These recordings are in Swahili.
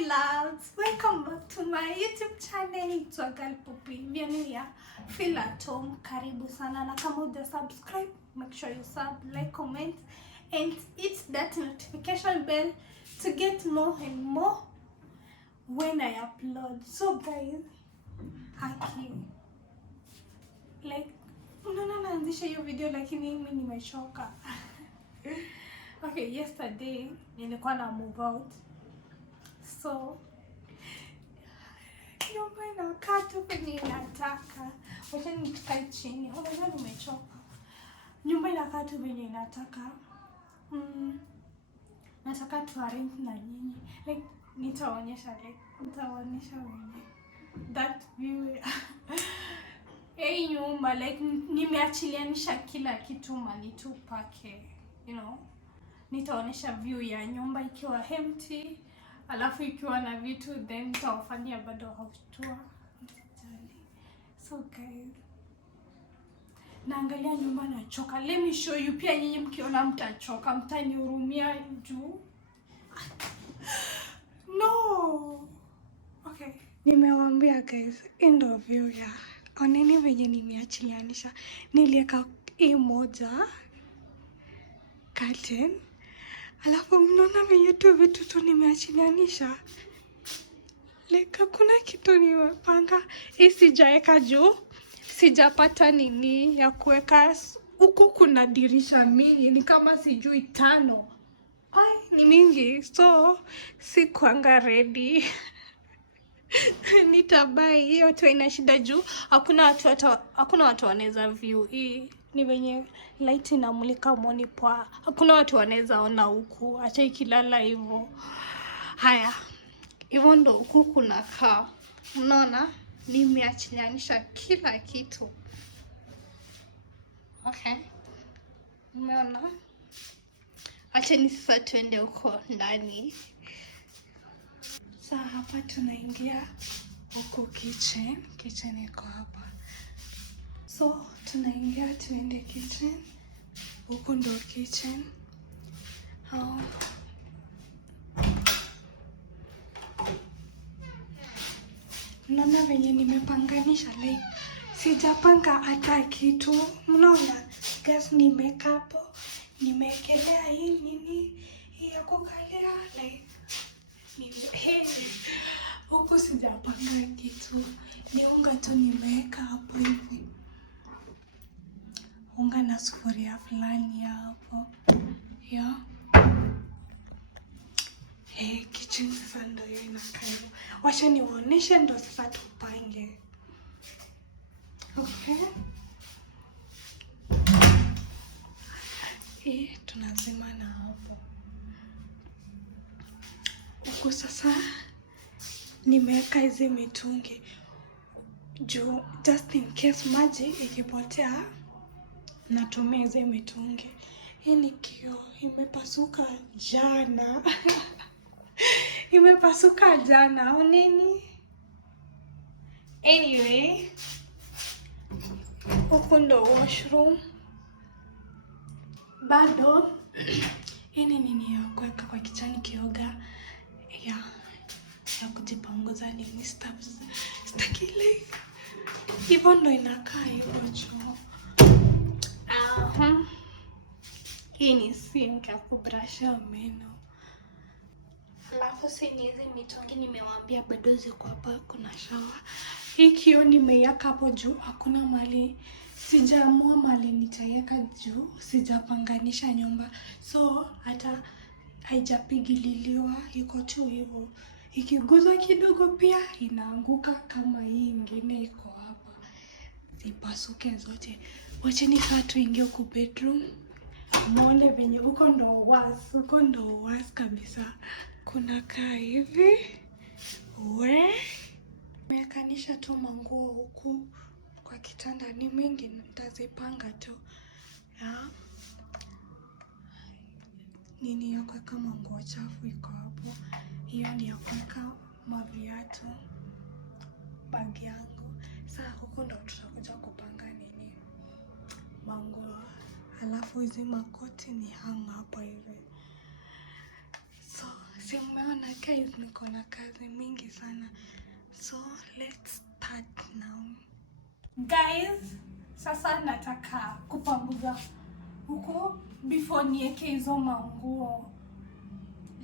my loves, welcome back to my YouTube channel. It's your girl Poppy. If you're new here, feel at home. Karibu sana. Na kama uja subscribe, make sure you sub, like, comment, and hit that notification bell to get more and more when I upload. So guys, haki like naanzisha hiyo video lakini mimi nimechoka. Okay, yesterday nilikuwa na move out. So nyumba inakaa tu penye inataka. Wacha nikae chini. Unajua nimechoka. Nyumba inakaa tu penye inataka. Nataka tu arrange na nyinyi. Like nitaonyesha wenye that view. Hey nyumba like nimeachilianisha kila kitu mali tu pake. You know, nitaonyesha view ya nyumba ikiwa empty. Alafu ikiwa na vitu then nitawafanyia bado house tour. So guys, naangalia nyumba nachoka. Let me show you. Pia nyinyi mkiona mtachoka, mtanihurumia juu. No. Okay. Nimewaambia guys, end of view ya. Oneni venye nimeachilianisha. Nilieka hii moja curtain. Alafu mnaona venye tu vitu tu nimeachilianisha. Like hakuna kitu nimepanga. Hii sijaeka juu. Sijapata nini ya kuweka. Huku kuna dirisha mingi. Ni kama sijui 5. Ai, ni mingi. So, sikuanga ready. Nitabai. Hiyo tu ina shida juu. Hakuna watu wanaweza view hii. Ni venye light inamulika muoni poa. Hakuna watu wanaweza ona huku. Acha ikilala hivyo. Haya. Hivyo ndo huku kunakaa. Mnaona? Nimeachilianisha kila kitu. Okay. Mmeona? Acheni sasa tuende huko ndani. Sasa hapa tunaingia huko kitchen. Kitchen iko hapa. So tunaingia tuende kitchen. Huko ndo kitchen. Mnaona venye nimepanganisha like sijapanga hata kitu. Mnaona guys, nimekapo nimekelea hii nini hii ya kukalia like huko sijapanga kitu. Ni unga tu nimeweka hapo hivi. Unga na sufuria fulani hapo. Yeah. Kitchen sasa ndo hiyo inakaa. Wacha niwaoneshe ndo sasa tupange. Okay. Tunazima na hapo. Huko sasa nimeweka hizi mitungi. Juu just in case maji ikipotea natumia hizi mitungi. Hii ni kioo imepasuka jana. Imepasuka jana. Oneni. Anyway, huku ndo washroom. Bado hii ni nini ya kuweka kwa kichani kioga ya kujipanguza nini stuff. Stakile hivyo ndo inakaa hivyo choo. Hii ni sink ya kubrashia meno. Alafu sini hizi mitungi nimewaambia bado ziko hapa. Kuna shower. Hii kioo nimeiweka hapo juu. Hakuna mali. Sijaamua mali nitaiweka juu. Sijapanganisha nyumba. So hata haijapigililiwa. Iko tu hivyo. Ikiguzwa kidogo pia inaanguka kama hii ingine iko hapa. Zipasuke zote. Wacheni kaa tuingie huko bedroom. Mwone venye huko ndo was. Huko ndo was kabisa. Kuna kaa hivi. Nimekanisha tu manguo huku kwa kitanda. Ni mingi nitazipanga tu. Nini ya kuweka manguo chafu iko hapo. Hiyo ni ya kuweka maviatu. Bag yangu. Sasa huku ndo tutakuja kupanga nini manguo. Alafu hizi makoti ni hang hapa hivi. So Si mmeona guys, niko na kazi mingi sana. So let's start now. Guys, sasa nataka kupanguza huko before niweke hizo manguo.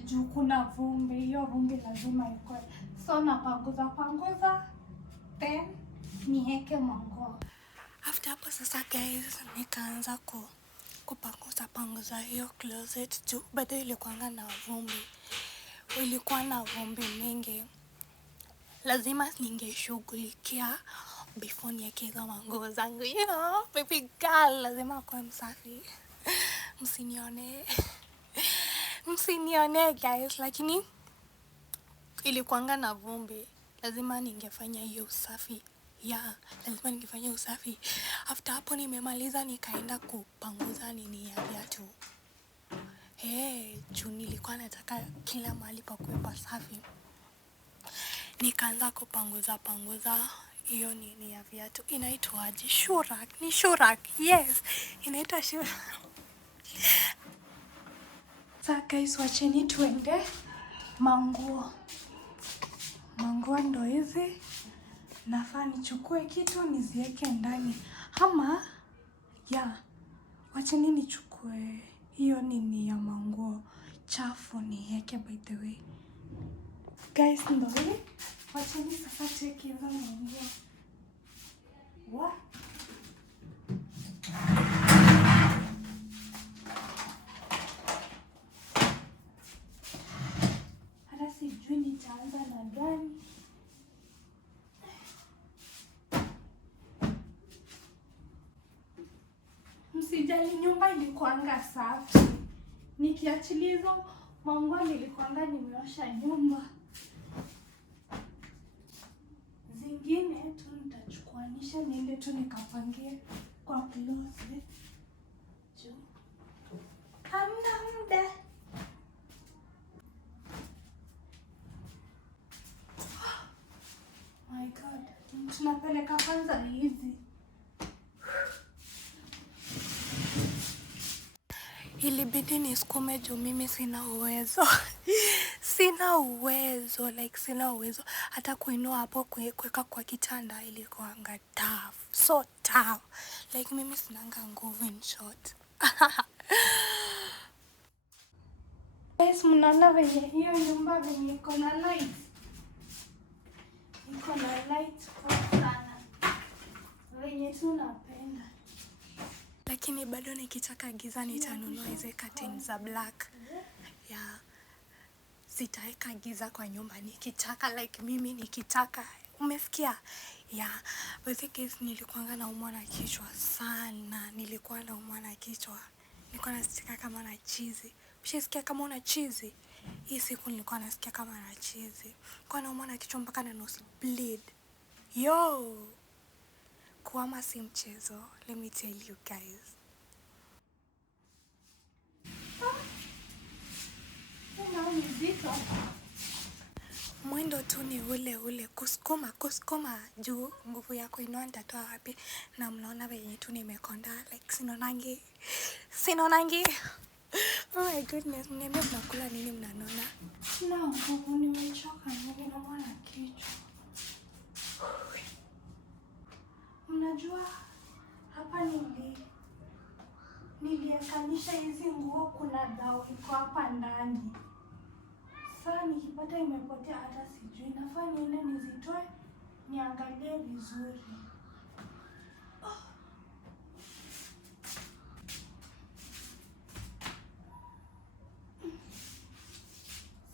Juu kuna vumbi, hiyo vumbi lazima ikoe. So napanguza then niweke manguo. After hapo sasa guys, nikaanza kupanguza hiyo closet juu bado ilikuwa na vumbi. Ilikuwa na vumbi mingi. Lazima ningeshughulikia before niweke hizo manguo zangu. You know, baby girl lazima kuwa msafi. Msinione guys, lakini ilikuwa na vumbi. Lazima ningefanya hiyo usafi. Lazima ningefanya usafi. After hapo nimemaliza nikaenda kupanguza nini ya viatu. Juu nilikuwa nataka kila mahali pakuwe pasafi. Nikaanza kupanguza hiyo nini ya viatu. Inaitwaje? Shurak. Ni shurak. Yes. Inaitwa shurak. Sasa guys, wacheni tuende manguo. Manguo ndo hizi. Nafaa nichukue kitu niziweke ndani. Ama wacheni nichukue hiyo nini ya manguo chafu niweke by the way. Guys, ndo hii. Wacheni sasa cheki hizo manguo. Hata sijui nitaanza na gani. Msijali, nyumba ilikuanga safi. Nikiachilia hizo manguo nilikuanga nimeosha nyumba. Zingine tu nitachukuanisha niende tu nikapangie kwa closet. Hamna muda. My God. Tunapeleka kwanza hizi. Ilibidi nisukume juu mimi sina uwezo. Sina uwezo. Hata kuinua hapo kuweka kwa kitanda ilikuwanga tough. So tough. Like mimi sinanga nguvu in short. Guys, mnaona venye hiyo nyumba venye iko na light. Iko na light kwa sana. Venye tunapenda. Lakini bado nikitaka giza nitanunua hizo curtains za black. Sitaweka giza kwa nyumba nikitaka, like mimi nikitaka. Umesikia? But the case nilikuwa naumwa na kichwa sana. Nilikuwa nasikia kama na chizi. Ushasikia kama una chizi? Hii siku nilikuwa nasikia kama na chizi. Nilikuwa naumwa na kichwa mpaka na nose bleed. Kuhama si mchezo. Let me tell you guys. Mwendo tu ni ule kusukuma juu. Nguvu ya kuinua nitatoa wapi? Na mnaona venye tu nimekonda, like sinonangi. Oh my goodness, mniambie mnakula nini mnanona? Sina nguvu, nimechoka, ninaumwa na kichwa. Mnajua hapa niliekanisha hizi nguo, kuna dawa iko hapa ndani. Sasa nikipata imepotea hata sijui. Nafaa niende nizitoe niangalie vizuri.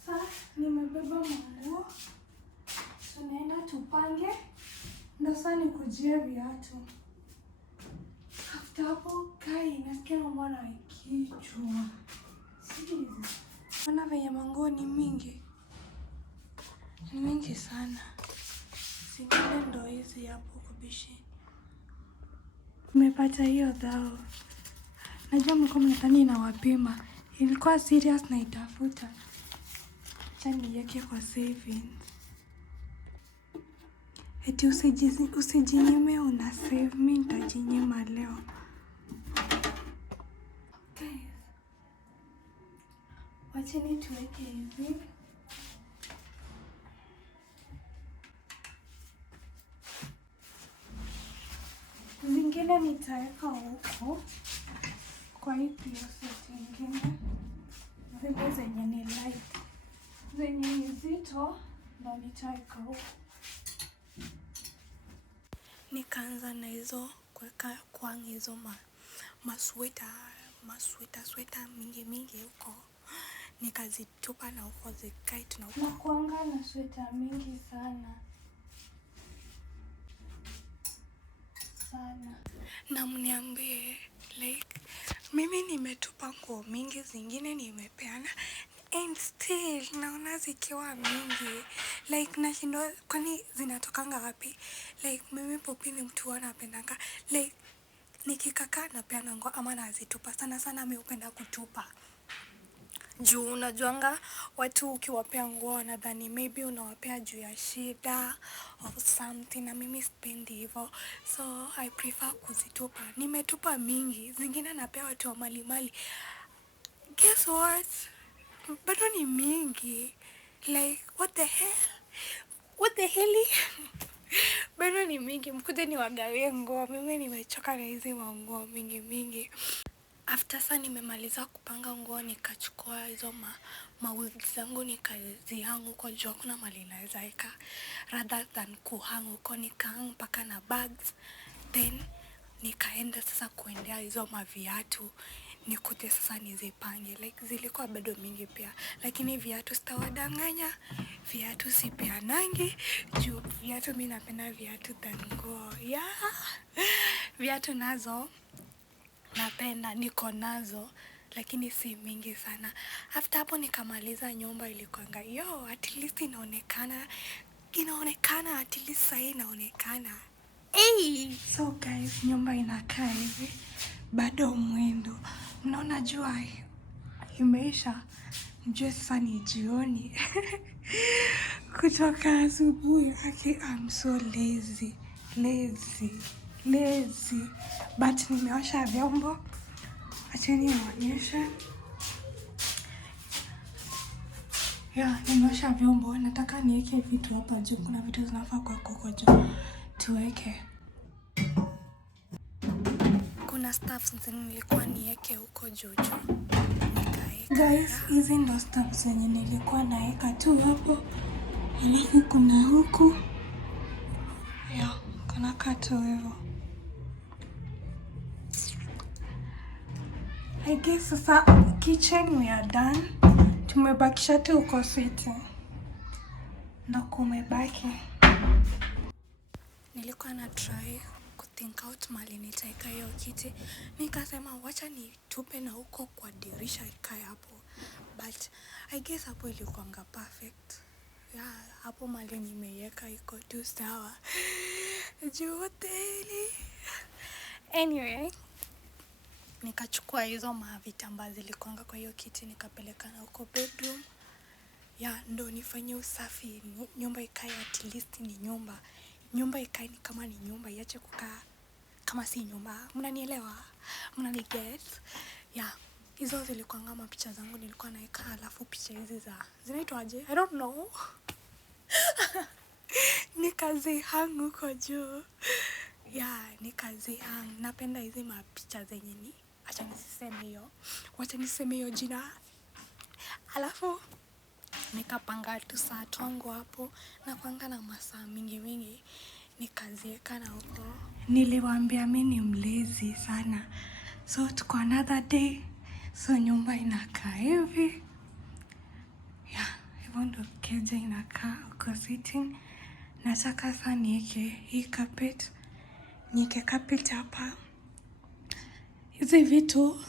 Sasa nimebeba manguo. Tunaenda tupange. Ndio sasa nikujie viatu. After hapo kai nasikia naumwa na kichwa. Mbona venye manguo ni mingi? Ni mingi sana. Zingine ndo hizi hapo kubishi. Nimepata hiyo dawa. Najua mko mnadhani inawapima. Ilikuwa serious na itafuta. Acha niweke kwa savings. Eti usijinyime una save. Mimi nitajinyima leo. Guys, wacheni tuweke hivi. zingine nitaweka huko kwa hii set nyingine, zile zenye ni light, zenye ni zito ndo nitaweka huko. Nikaanza na hizo kuweka kwa hizo masweta mingi huko, nikazitupa na huko zikae tuna huko. Nakuanga na sweta mingi sana na mniambie, like mimi nimetupa nguo mingi, zingine nimepeana and still naona zikiwa mingi, like nashindwa kwani zinatokanga wapi? Like mimi Poppy ni mtu anapendanga, like nikikakaa napeana nguo ama nazitupa. Sana sana mimi hupenda kutupa. Juu unajuanga watu ukiwapea nguo wanadhani maybe unawapea juu ya shida or something, na mimi sipendi hivyo, so I prefer kuzitupa. Nimetupa mingi, zingine napea watu wa mali. Guess what? Bado ni mingi. Like what the hell? Bado ni mingi, mkuje niwagawie nguo. Mimi nimechoka na hizi manguo mingi. After saa nimemaliza kupanga nguo, nikachukua hizo mawigs zangu nikazihang huko juu, hakuna mahali naweza weka, rather than kuhang huko, nikahang mpaka na bags. Then nikaenda sasa kuendea hizo maviatu, nikuje sasa nizipange. Like zilikuwa bado mingi pia, lakini viatu sitawadanganya, viatu sipeanangi juu viatu mimi napenda viatu than nguo. Yeah, viatu nazo napenda, niko nazo, lakini si mingi sana. After hapo nikamaliza nyumba, ilikuanga at least inaonekana at least sasa inaonekana. Hey! So guys, nyumba inakaa hivi, bado mwendo. Mnaona jua imeisha, mjue sasa ni jioni. Kutoka asubuhi, I'm so lazy. But nimeosha vyombo. Acheni nionyeshe. Nimeosha vyombo. Nataka niweke vitu hapa juu. Kuna vitu zinafaa kwa juu. Tuweke. Kuna stuffs zenye nilikuwa niweke huko juu. Guys, hizi ndo stuffs zenye nilikuwa naweka tu hapo. Alafu kuna huku. Kuna kato hivyo. I guess sasa kitchen we are done. Tumebakisha tu uko sweet. Ndo kumebaki. Nilikuwa na try think out mali nitaika hiyo kiti. Nikasema wacha nitupe na huko kwa dirisha ikae hapo. But I guess hapo ilikuwanga perfect. Hapo mali nimeiweka iko tu sawa. Juu hoteli. Anyway, nikachukua hizo mavitambaa zilikuwanga kwa hiyo kiti, nikapeleka na huko bedroom. Ndo nifanye usafi, nyumba ikae at least ni nyumba. Nyumba ikae ni kama ni nyumba, iache kukaa kama si nyumba. Mnanielewa? Mnaniget? Hizo zilikuwanga mapicha zangu nilikuwa naweka, alafu picha hizi zinaitwaje? I don't know. Nikazihang huko juu. Nikazihang. Napenda hizi mapicha zenye ni. Wacha niseme hiyo jina. Alafu nikapanga tu saa twangu hapo, na kuanga na masaa mingi nikaziweka na huko. Niliwaambia mimi ni mlazy sana. So tuko another day. So nyumba inakaa hivi. Hivyo ndo keja inakaa uko sitting. Nataka sasa niweke hii carpet. Niweke carpet hapa. Hizi vitu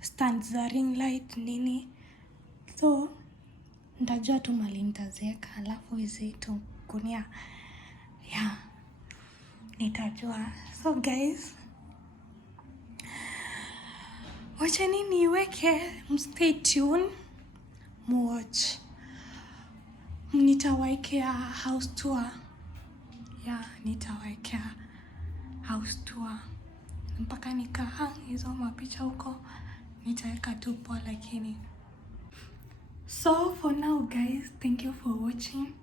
stand za ring light nini. So nitajua tu mali nitaziweka, alafu hizi tu gunia. Nitajua. So guys, wacheni niweke, stay tuned, watch. Nitawaekea house tour. Nitawaekea house tour. Mpaka nikahang hizo mapicha huko, nitaweka tu poa lakini. So for now guys, thank you for watching.